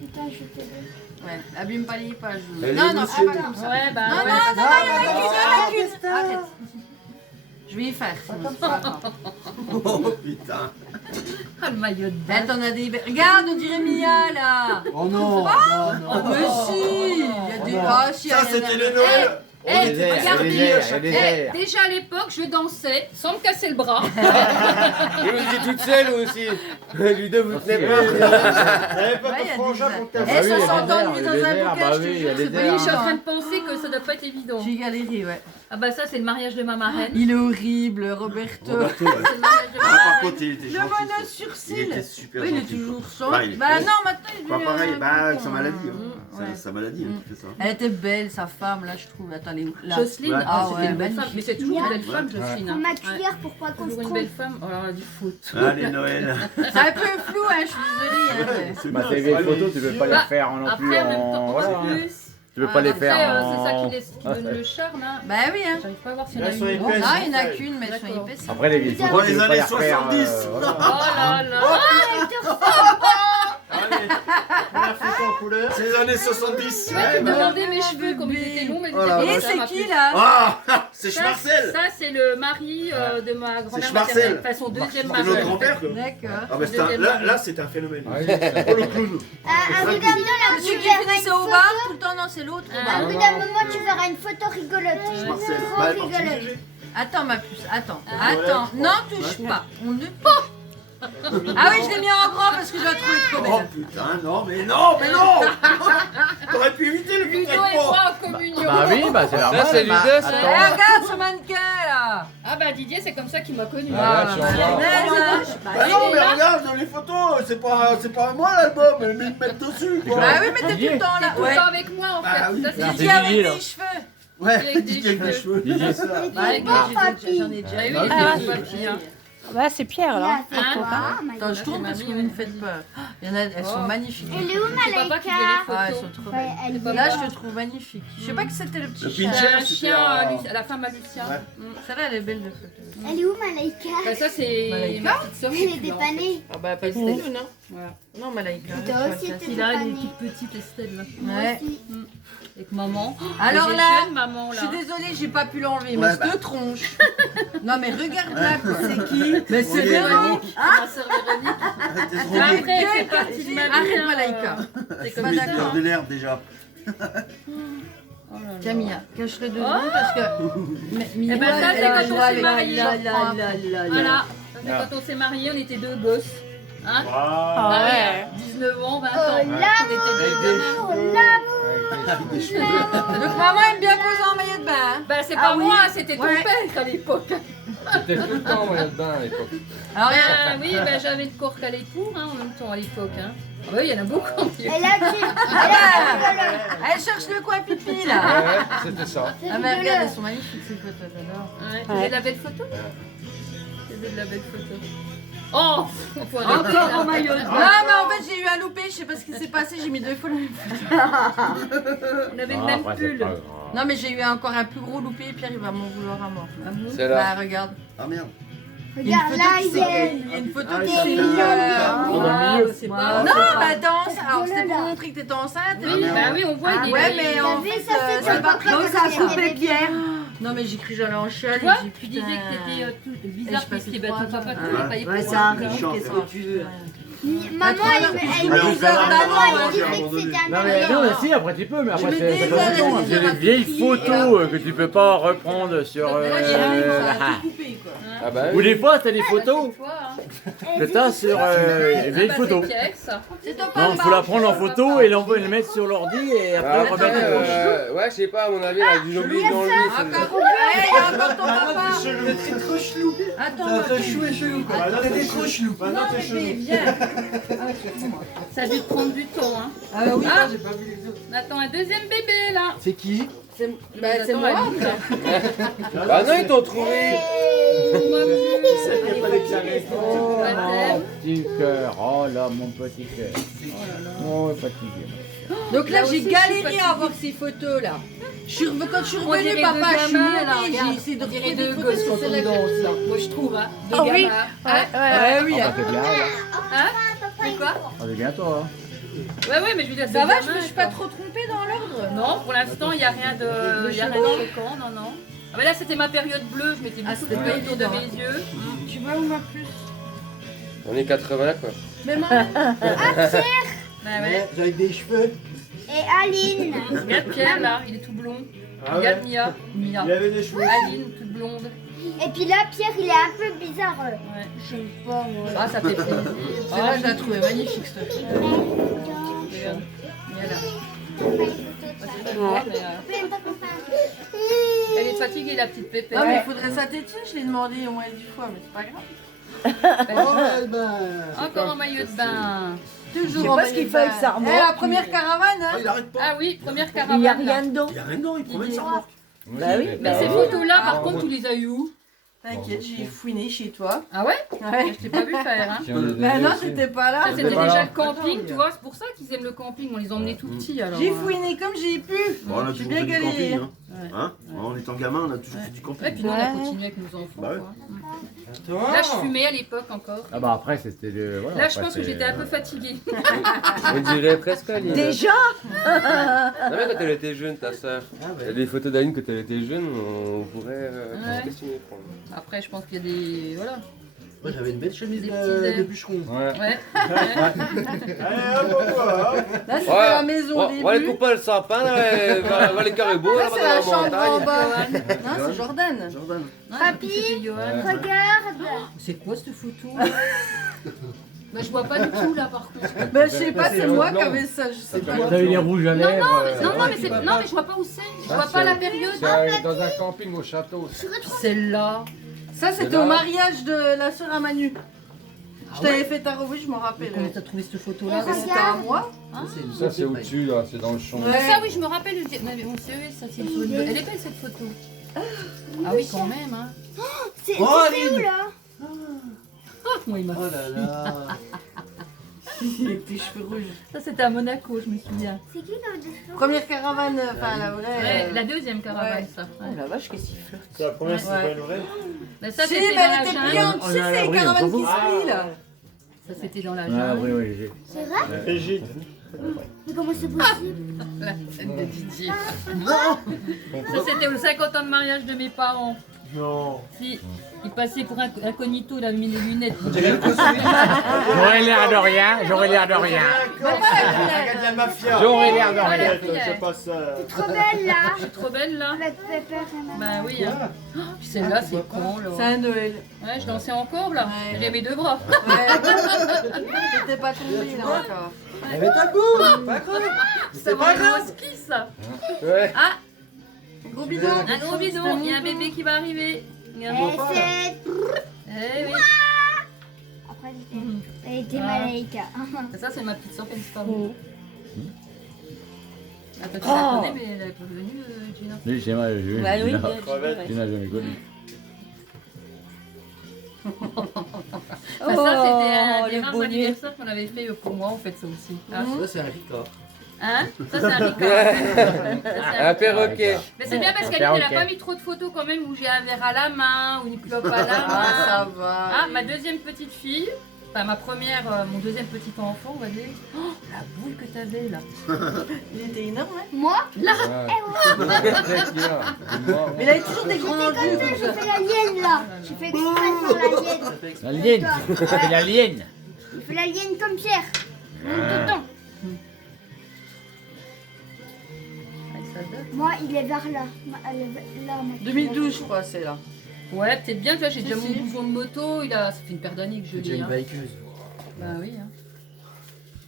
Putain, je t'ai vu. Ouais, abîme pas les pages. Elle Non, est non, émotionnée. pas comme ça. Ouais, bah. Non, ouais, non, ça- non, il y en a qu'une. Arrête. Je vais y faire. sinon c'est pas grave. Oh putain. Ah, le maillot de bain. Attends, on a des... Regarde, on dirait Mia, là. Oh non. Oh, mais si. Il y a des... Ah, si, Ça, il y en a- c'était les Noël. Regarde, Désert. déjà à l'époque, je dansais sans me casser le bras. Et vous étiez toute seule aussi. Ludo, vous tenez pas. T'avais pas Ouais, il y de a frangin des- pour te Eh, casser. ça s'entend lui dans un bouquet, bah je te oui, il y jure, a c'est des pas Oui, je suis en évident. train de penser que ça doit pas être évident. J'ai galéré, ouais. Ah bah ça, c'est le mariage de ma marraine. Il est horrible, Roberto. Roberto, ouais. C'est le mariage de ma Ah, marraine. par contre, il était Le gentil. mono Il surcil. était super Oui, il est gentil. toujours sans. Bah, il est- Bah non, maintenant il est Pas devenu pareil, un bah, peu avec con, sa maladie. hein. Hein. Ouais. Sa maladie, elle fait ça. Elle était belle, sa femme, là, je trouve. Attends, là. Jocelyne, Ouais. ah, Ah c'était ouais, une belle femme. magnifique. Mais c'est toujours une belle Ouais. femme, Jocelyne. Pour hein. ma Ouais. cuillère, pourquoi qu'on se Toujours une trompe belle femme. Oh là là, du foot. Allez, Noël. C'est un peu flou, hein, je suis désolée. Hein. C'est Bah, bien, tes vieilles allez, photos, tu peux pas les Bah, faire non plus Après, en même temps, en. Voilà. en plus. Tu peux pas les Après, faire c'est ça en. qui donne le charme. Hein. Bah oui, hein. J'arrive pas à voir s'il y en Là, a sur les une. fesses. Ah, il n'y en a qu'une, mais elles sont D'accord. épaisses. Après les vieilles Dans photos, tu les peux pas années les refaire. 70. Voilà. Oh là là. Allez, première photo en couleur. C'est les années 70. Tu vois, tu me demandais mes cheveux, comme ils étaient longs, mais ils Oh là étaient Et comme ça, c'est ma qui, puce. là? Ah, c'est Ça, Schmarcel. Ça, c'est le mari de ma grand-mère Schmarcel. maternelle. Enfin, son deuxième C'est mari. notre grand-père, quoi. D'accord. Ah, bah, c'est un- là, c'est un phénomène. Oh, le clown. Un bout d'un moment, là, Celui tu qui verras finissait une au photo. bar tout le temps, non, c'est l'autre. au Ah. bar. Un bout d'un moment, tu verras une photo rigolote. Schmarcel. Trop Bah, elle est partie rigolote. léger. Attends, ma puce, attends. Ah. Attends, non, touche pas. On ne. Ah oui, je l'ai mis en grand parce que je la trouvais trop Oh belle. putain, non, mais non, mais non. T'aurais pu éviter le Ludo et traitement. moi en communion. Bah oui, bah c'est normal. c'est Ludo, Eh, ça. regarde ce mannequin là. Ah bah Didier, c'est comme ça qu'il m'a connu. Ah, bah, je suis elle est en belle, hein. Bah non, mais regarde les photos, c'est pas à moi l'album, mais ils me mettent dessus quoi. Bah oui, mais t'es tout le temps là. Tout le Ouais. temps avec moi en fait. Bah oui. Ça, c'est C'est Didier avec Didier, là. les cheveux. Ouais, avec des Didier avec les cheveux. Didier. C'est ça. Bah, Avec moi, des j'en ai papy. déjà Ah oui, eu. il Ah. était papy, hein. Bah, c'est Pierre, là. Là, c'est Hein quoi Attends, je tourne parce que vous me faites peur. Il y en a, elles sont Oh. magnifiques. Elle est où, C'est papa qui fait Malaika? les Ah, elles photos. sont trop Ouais, belles. elle pas est Là, là. je te trouve magnifique. Je sais pas que c'était le petit Le chien. pincher. C'est un c'était chien à- à la femme à Lucien. Ouais. Celle-là, elle est belle de photo. Elle est où, Malaika? Bah, ça, c'est Malaika ma petite sœur. Elle qui est l'a, en fait. dépannée. Ah bah, pas Estelle, non? Voilà. Non, Malaika. Toi aussi, t'es Il a une dépannée. toute petite Estelle là. Ouais. Avec maman. Alors J'ai là, jeune maman je là. suis désolée, j'ai pas pu l'enlever, Ouais, mais bah. cette tronche. Non, mais regarde-la, quoi. C'est qui? Mais c'est Oui, Véronique. Ma sœur Véronique. T'es trop Mais bien. après, elle fait partie de ma vie. Arrête, hein, Malaika. C'est Pas comme Mais ça. d'accord. peur de l'herbe déjà. Oh là là. Camilla, cache-le de secondes parce que. Mais Eh ben, ça, c'est quand on s'est mariés. Voilà. Voilà. Ça, c'est quand on s'est mariés, on était deux gosses. Hein Ah ouais. 19 ans, 20 ans. Oh, On était deux gosses. Oh, l'amour. Donc, maman aime bien poser en maillot de bain. Hein. Bah, c'est Ah pas oui. moi, c'était ton Ouais. père à l'époque. C'était tout le temps en maillot de bain à l'époque. Alors, Bah, regarde. oui, bah, j'avais le corps à l'époux hein, en même temps à l'époque. Hein. Ah bah oui, il y en a beaucoup. Et là, tu. Elle cherche le coin pipi là. Ouais, c'était ça. Ah, mais regarde, elles sont magnifiques ces photos, j'adore. Ouais. Vous avez de la belle photo Vous avez de la belle photo. Oh, on peut arrêter, Encore là. en maillot de bain. Non, mais en fait, j'ai eu un loupé, je sais pas ce qui s'est passé, j'ai mis 2 fois le même. On avait le Ah, même après, c'est pull. pas grave. Non, mais j'ai eu encore un plus gros loupé et Pierre il va m'en vouloir à mort. C'est Bah, là. regarde. Ah merde. Il y a une Regarde, photo là, qui il s'est- y a. il y a une photo Ah, qui ça s'est fait mis. Dans le milieu. C'est pas. Non, bah danse. Alors, c'était pour montrer que t'étais enceinte. Oui, bah oui, on voit. Ah, il est- ouais, mais en T'as vu, fait, ça, c'est c'est ton pas papa donc quand ça il a coupé était Pierre. Non, mais j'ai cru j'allais en chiale. Tu vois, j'ai dit, tu disais que t'étais tout Et bizarre je parce passais que bah, ton 3 papa ans. te l'a pas Ouais, épousé. ça arrive. Chiant, Qu'est-ce ça. que tu veux? Maman, elle Elle Ah, me donc, disait, ça va, bah ça non, va, elle ça va, dit à un que moment donné. c'était un Non mais, non, mais si, après tu peux, mais après me c'est disais, pas elle longtemps. a C'est dit, des vieilles elle a photos crié, que tu peux pas reprendre sur. Mais là, j'ai vu, ça a tout coupé, quoi. Ah bah Ou oui. des fois, t'as des photos Toi, hein. que t'as sur les vieilles Bah, photos. c'est Pierre, ça. C'est ton Non, papa. faut la prendre en photo et le mettre sur l'ordi et après Après, remettre les couches. ouais, je sais pas, à mon avis, elle a dû l'oublier dans le lit. celle-là. Encore. Eh, il y a encore ton papa. C'est trop chelou. Attends, T'es chou et chelou quoi. T'es trop chelou. non, Maintenant t'es mais chelou. viens. Ça a dû te prendre du temps. Hein. Ah oui, Ah. J'ai pas vu les autres. On attend un deuxième bébé là. C'est qui? c'est bah, c'est Attends, moi. elle dit, là. Bah non, ils t'ont trouvé. Celle qui a pas déclaré. Baptême. Petit cœur, oh là mon petit cœur. Oh, fatigué. Donc là, Là j'ai aussi, galéré je suis à voir ces photos là. Quand je suis On revenue, dirait papa, deux je suis gamins, là, montée, regarde. j'ai essayé de On dirait retrouver des deux photos, gosses quand c'est on celle-là que danse j'ai là. trouvée. Moi je trouve, hein. Deux Ah oui. gamins. Hein Ouais, oui. Ah, c'est bien, là. C'est quoi Ah, c'est bien toi. Ouais, ouais, mais je veux dire, Ça deux va, je gamins, me suis pas quoi. trop trompée dans l'ordre. Non, pour l'instant, il n'y a rien de. Il y a rien de choquant, non, non. Ah, bah là, c'était ma période bleue, je mettais beaucoup de c'était bleu pas autour de évident, mes yeux. Tu vois où ma puce? On est 80 quoi. Mais maman, Bah ouais. Avec des cheveux. Et Aline. Regarde Pierre là, il est tout blond. Ah Regarde Mia. Mia. Il avait des cheveux. Aline, toute blonde. Et puis là, Pierre, il est un peu bizarre. Ouais. Je sais pas, moi. Ah, ça fait plaisir. celle-là, je la trouvais magnifique, cette fille. Regarde. Mia là. C'est pas mais, elle est fatiguée, la petite pépé. Non, mais il faudrait sa tétine, je l'ai demandé au moins 10 fois, mais c'est pas grave. Encore en maillot de bain. Toujours sais en pas ce qu'il fait avec sa Eh, remorque. la première caravane, hein. Il arrête pas. Ah oui, première Il caravane. n'y a là. rien dedans. Il y a rien dedans, il promène sa remorque. Bah oui. Mais ces photos-là, par contre, tu les as eues où? T'inquiète, j'ai fouiné chez toi. Ah ouais? Ouais. Je t'ai pas vu faire, hein. Mais non, t'étais pas là. Ça, c'était pas déjà là. le camping, tu vois. C'est pour ça qu'ils aiment le camping. On les emmenait tout petits, alors. J'ai fouiné comme j'ai pu. Bon, on a J'ai toujours bien fait du galéré. camping. Hein. Ouais. Hein En étant gamin, on a toujours fait du Ouais, camping. puis nous, on a continué avec nos enfants, Bah ouais. quoi. Là, je fumais à l'époque encore. Ah bah après c'était le... voilà, Là, je après, pense que c'est- j'étais un peu fatiguée. On dirait presque Aline. Déjà Non mais quand elle était jeune, ta soeur. Il y a des photos d'Aline quand elle était jeune, on pourrait Ouais. se questionner. Après, je pense qu'il y a des. Voilà. Moi, j'avais une belle chemise Des petits ailes. de bûcheron. Ouais. Ouais. Là, c'était la maison au On va les début. couper le sapin, là, va les caribous, Là, là, c'est la dans chambre en montagne. bas. Non, c'est Jordan. Jordan. Papi, C'était Johan. regarde. C'est quoi cette photo? Bah, je vois pas du tout là par contre. Ben, je sais pas, c'est moi qui avais ça, je sais pas. Vous avez les rouges à lèvres. Non, mais c'est. Non, mais je vois pas où c'est. Je vois pas la période. C'est dans un camping au château. Celle-là. Ça, c'était au mariage de la sœur à Manu. Je t'avais fait ta revue, je m'en rappelle. Comment t'as trouvé cette photo là? Mais c'était à moi. Ça c'est au-dessus là, c'est dans le champ. Ouais. Ça oui, je me rappelle. Mais on sait, ça c'est une photo. Elle est belle cette photo. Ah oui, quand même. Hein. C'est Oh, c'est où Aline. là? Moi, il m'a. Oh là là. Avec tes cheveux rouges. Ça c'était à Monaco, je me souviens. C'est qui dans le dessus? Première caravane, enfin la vraie. Ouais, la deuxième caravane, ouais. ça. Oh la vache, qu'est-ce qu'il flirte. C'est la première, c'est pas une vraie. Mais ça Si, c'était mais dans elle la était jungle. pliante. Tu sais, On est à c'est les l'abri, on caravanes s'en qui fout. se plient là. Ça c'était dans la Ah jungle. oui, oui, j'ai. C'est vrai? Égide. Mais comment c'est possible? La scène de Didier. Ça c'était aux 50 ans de mariage de mes parents. Non. Si, il passait pour un incognito, il avait mis les lunettes. J'aurais l'air de rien, j'aurais l'air de rien. Regarde la mafia. J'aurais l'air de Ah, rien. la fille, Je passe. Trop belle là. je suis trop belle là. Avec Pepper et maman. Bah oui. Hein. Oh, puis celle-là c'est con C'est là. un Noël. Ouais, je dansais encore là. Ouais. J'ai mes deux bras. Ouais. T'étais pas tombée là encore. Mais ta boue. Pas grave. C'est pas grave. Ski ça. Ouais. Ah, Gros bidon. un gros bidon. Il y a un bébé qui va arriver. Regarde. Et c'est... Eh oui. Après, elle était malaïka. Ça c'est ma petite soeur qui a disparu. Ah, toi, tu Oh. la connais, mais elle est pas venue, Gina. Oui, c'est moi, j'ai vu. Bah oui, Tu n'as jamais connu. Bah, ça c'était un des le rares bonnet. anniversaires qu'on avait fait pour moi, on fait ça aussi. Hein, Ça, c'est un Ricard. Hein Ça c'est un Ricard. Un perroquet. Mais c'est bien parce Un qu'Aline elle a perroquet. pas mis trop de photos quand même où j'ai un verre à la main ou une clope à la Ah, main. ça va. Ah, ma deuxième petite fille, enfin ma première, mon deuxième petit enfant, on va dire. Oh, la boule que t'avais là. Il était énorme, hein. Moi, Mais il avait toujours des grands yeux comme j'ai ça. fait l'alien là. J'ai fait exprès pour l'alien. L'alien, c'est l'alien. J'ai fait l'alien comme Pierre. Mon tonton. Ouais, ça date. Moi, il est vers là. Là, ma 2012, je crois, c'est là. Ouais, peut-être bien, tu vois, j'ai Si, déjà si. mon bouson de moto, ça fait une paire d'années que je l'ai. Hein. bikeuse. Bah oui. Hein.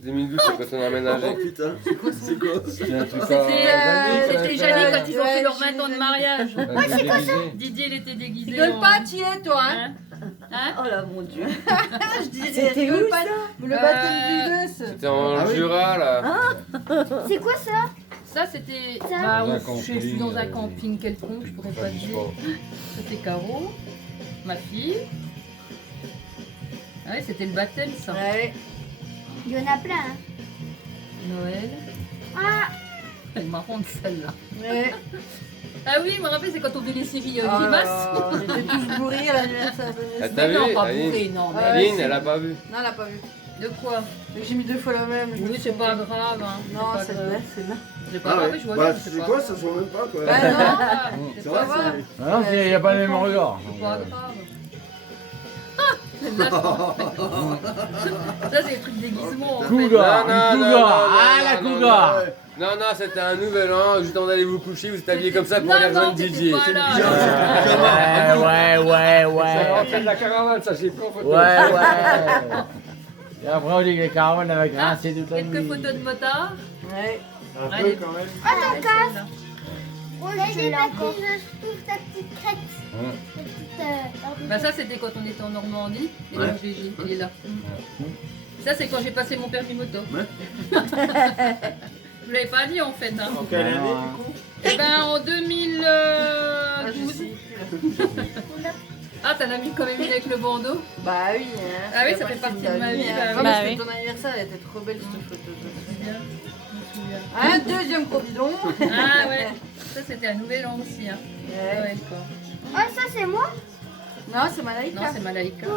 2012, c'est quand on a emménagé. Oh putain. C'est quoi ça? C'est un truc C'était Janine quand ils ont fait leurs 20 ans de mariage. c'est quoi ça? Didier, il était déguisé. Rigole en- pas, tu y es, toi, hein. Hein Hein Oh là mon dieu. Je disais, C'était rigole où, pas. Le baptême du gosse. C'était en Ah oui. Jura, là. C'est quoi ça? Ça, c'était. Ça. Bah, Dans un je suis dans un camping, camping quelconque, je pourrais pas te dire. C'était Caro, ma fille. Ah oui, c'était le baptême, ça. Ouais. Il y en a plein. Hein. Noël. Ah, Elle est marrante celle-là. Ouais. Ah oui, je me rappelle, c'est quand on faisait les séries Oh là Grimace. là, on était tous bourrés à l'anniversaire de Ah, Nestlé. t'as vu, Non, pas Aline? bourré, non. Mais... Aline, elle a pas vu. Non, elle a pas vu. De quoi? Mais j'ai mis 2 fois la même. je me Oui, c'est suis pas trompée. grave. Hein. Non, c'est c'est pas là, grave. c'est là. C'est pas grave, je vois bien, c'est c'est pas quoi? grave. Ça se voit même pas quoi. Ouais, non. Ah, c'est C'est pas vrai, grave. Ah non, il n'y a pas le même regard. C'est pas grave. celle-là, je pense. Ça, c'est le truc déguisement en fait. Cougar, une cougar. Ah, la cougar. Non, non, c'était un nouvel an, juste avant d'aller vous coucher, vous êtes habillé comme ça pour Non, aller rejoindre non, t'étais Didier. pas là. Ouais. C'est de la caravane, ça j'ai pris en photo. Ouais. Et après, on dit que les caravanes avec un, c'est toute la Quelques nuit. photos de motard. Ouais. Un Allez. peu quand même. Ah, ton casque. Celle-là. Oh, j'ai pas pu, je trouve ta petite crête. Ta petite, Bah ça c'était quand on était en Normandie. Et donc Gégé, il est là. Ça c'est quand j'ai passé mon permis moto. Je vous l'avez pas dit en fait. Hein. En quelle année du coup? Eh ben en 2012. Ah t'en as mis quand même une avec le bandeau. Bah oui. Hein, Ah oui, fait ça fait partie de ma vie, Hein. bah Ouais, oui. parce Bah que oui. ton anniversaire, elle était trop belle cette photo. Je me souviens. Un deuxième gros bidon. Ah ouais. Ça c'était un nouvel an aussi. Hein. Ouais. Ouais, quoi. Ah, ça c'est moi. Non, c'est Malaïka. Non c'est Malaïka. Ça.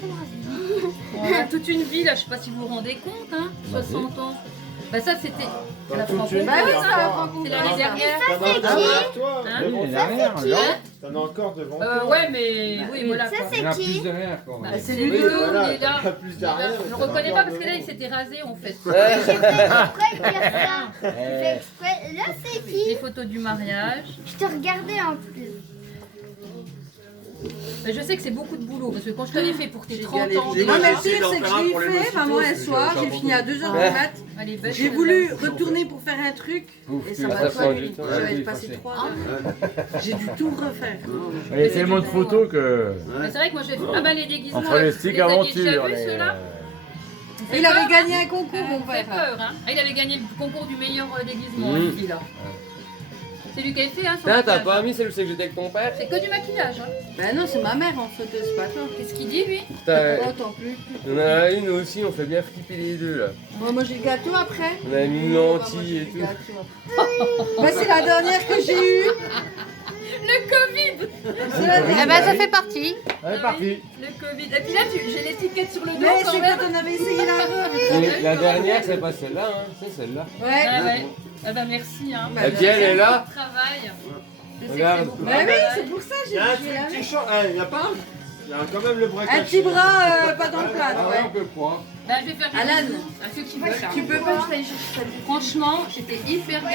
Bon, on a toute une vie là, je sais pas si vous vous rendez compte, hein. 60 ans. Bah ça c'était la Tout de suite. Bah oui, francophone, ça hein. va prendre C'est l'année dernière. T'en as encore toi? Hein Devant L'année toi. dernière, Hein non? T'en as encore devant toi? Ouais mais oui voilà. Ça quoi. c'est qui? derrière quand Bah, même. c'est Oui, Ludo, voilà, il est là. t'as plus Il est là. derrière, Je le mais reconnais t'en pas as parce que là il devant. s'était rasé en fait. J'ai fait exprès de faire ça. J'ai fait exprès. Là c'est Les qui? photos du mariage. Je te regardais en plus. Mais je sais que c'est beaucoup de boulot parce que quand je t'avais fait pour tes J'ai 30 galéré. ans, J'ai Non, mais le essayé pire, d'en c'est que faire un je pour les l'ai fait, mosquitos, moi, un mais soir, j'ai j'ai fini à 2h du Ouais. mat. elle est belle. J'ai voulu retourner pour faire un truc et ça ça m'a pas prend du allé. temps. J'avais Ouais, passé oui, 3 heures. J'ai dû tout refaire. Il y a tellement de photos que. Mais c'est vrai que moi j'ai fait. Ah bah les déguisements. Entre les sticks vous aviez aventures. déjà vu les- ceux-là Il avait gagné un concours, mon Ça fait père. peur, hein. Ah, il avait gagné le concours du meilleur déguisement, Mmh. lui, là. C'est lui qui avait fait, hein, son Putain, t'as maquillage. pas mis celle où c'est que j'étais avec ton père? C'est que du maquillage, hein. Bah non, c'est ma mère en photo, c'est pas toi. Qu'est-ce qu'il dit, lui Putain, Oh, tant plus. on en a une aussi, on fait bien flipper les deux là. Moi j'ai le gâteau après. On a mis une lentille et tout. Bah c'est la dernière que j'ai eue. Le Covid. C'est la Eh dernière. ben, ça fait partie. Allez, parti. Le Covid. Et puis là, j'ai l'étiquette sur le dos Mais quand c'est même. quand on avait essayé la robe. Et la dernière, c'est pas celle-là, hein, c'est celle-là. Ouais. Ah ouais. Ah bah merci, hein. Bah, Et puis elle est là. Travail. Je sais que Regarde. c'est beaucoup de Bah oui, travail. c'est pour ça Il j'ai y a un j'ai la truc qui même. change. Il y a pas. Il y a quand même le bras Un caché. petit bras pas dans le plat, Ah ouais, on ouais. peut croire. Bah je vais faire des Alan, bisous à ceux qui veulent. hein. tu peux pas, je t'aille chercher ça. Franchement, j'étais hyper gâtée.